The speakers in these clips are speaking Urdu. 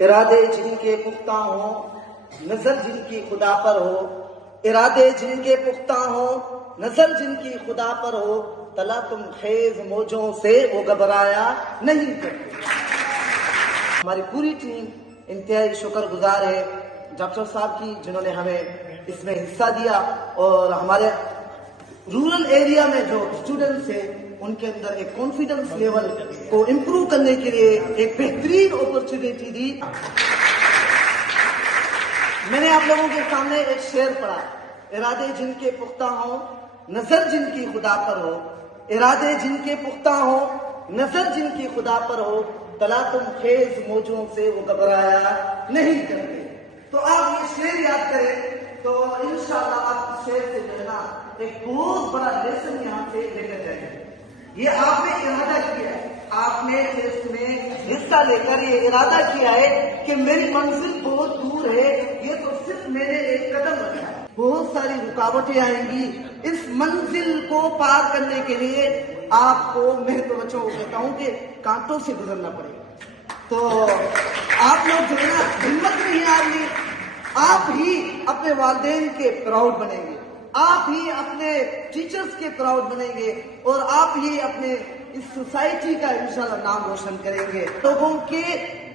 ارادے جن کے پختہ ہوں، نظر جن کی خدا پر ہو، ارادے جن کے پختہ ہوں، نظر جن کی خدا پر ہو، تلا تم خیز موجوں سے وہ گھبرایا نہیں کرتے۔ ہماری پوری ٹیم انتہائی شکر گزار ہے ڈاکٹر صاحب کی، جنہوں نے ہمیں اس میں حصہ دیا، اور ہمارے رورل ایریا میں جو اسٹوڈنٹس ہیں ان کے اندر ایک کانفیڈنس لیول کو امپروو کرنے کے لیے ایک بہترین اپرچونٹی دی۔ میں نے آپ لوگوں کے سامنے ایک شعر پڑھا، ارادے جن کے پختہ ہوں، نظر جن کی خدا پر ہو، ارادے جن کے پختہ ہوں، نظر جن کی خدا پر ہو، تلا تم خیز موجوں سے وہ گھبرایا نہیں کرتے۔ تو آپ یہ شعر یاد کریں تو انشاءاللہ آپ اس شعر سے جو ہے نا ایک بہت بڑا لیسن یہاں سے لے کر جائیں گے۔ یہ آپ نے ارادہ کیا ہے، آپ نے اس میں حصہ لے کر یہ ارادہ کیا ہے کہ میری منزل بہت دور ہے، یہ تو صرف میں نے ایک قدم رکھا ہے، بہت ساری رکاوٹیں آئیں گی، اس منزل کو پار کرنے کے لیے آپ کو، میں تو بچوں کو کہتا ہوں کہ کانٹوں سے گزرنا پڑے گا۔ تو آپ لوگ جو ہے نا ہمت نہیں ہارنی، آپ ہی اپنے والدین کے پراؤڈ بنیں گے، آپ ہی اپنے ٹیچرز کے پراؤڈ بنیں گے، اور آپ ہی اپنے اس سوسائٹی کا انشاءاللہ نام روشن کریں گے۔ لوگوں کی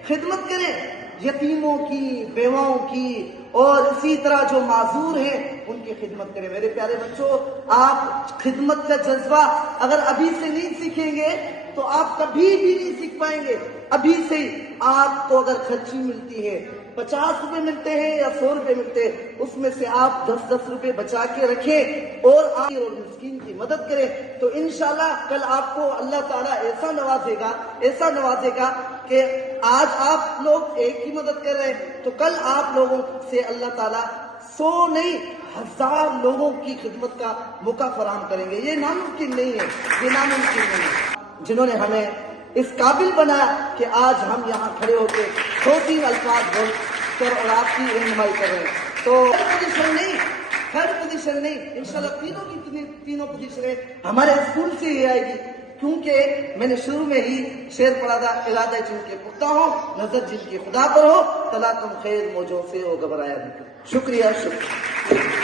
خدمت کریں، یتیموں کی، بیواؤں کی، اور اسی طرح جو معذور ہیں ان کی خدمت کریں۔ میرے پیارے بچوں، آپ خدمت کا جذبہ اگر ابھی سے نہیں سیکھیں گے تو آپ کبھی بھی نہیں سیکھ پائیں گے۔ ابھی سے ہی آپ کو اگر خرچی ملتی ہے، 50 روپے ملتے ہیں یا 100 روپے ملتے ہیں، اس میں سے آپ 10 روپے بچا کے رکھیں اور آپ مسکین کی مدد کریں، تو انشاءاللہ کل آپ کو اللہ تعالیٰ ایسا نوازے گا کہ آج آپ لوگ ایک کی مدد کر رہے ہیں تو کل آپ لوگوں سے اللہ تعالیٰ 100 نہیں 1000 لوگوں کی خدمت کا موقع فراہم کریں گے۔ یہ ناممکن نہیں ہے، یہ ناممکن نہیں ہے۔ جنہوں نے ہمیں اس قابل بنایا کہ آج ہم یہاں کھڑے ہو کے 2-3 الفاظ بول کر اور آپ کی رہنمائی کر رہے ہیں، تو تھرڈ پوزیشن نہیں، انشاءاللہ تینوں پوزیشنیں ہمارے اسکول سے ہی آئے گی، کیونکہ میں نے شروع میں ہی شعر پڑھا تھا، ارادہ جن کے پختہ ہو، نظر جن کی خدا پر ہو، تلا تم خیز موجوں سے وہ گھبرایا نہیں۔ شکریہ۔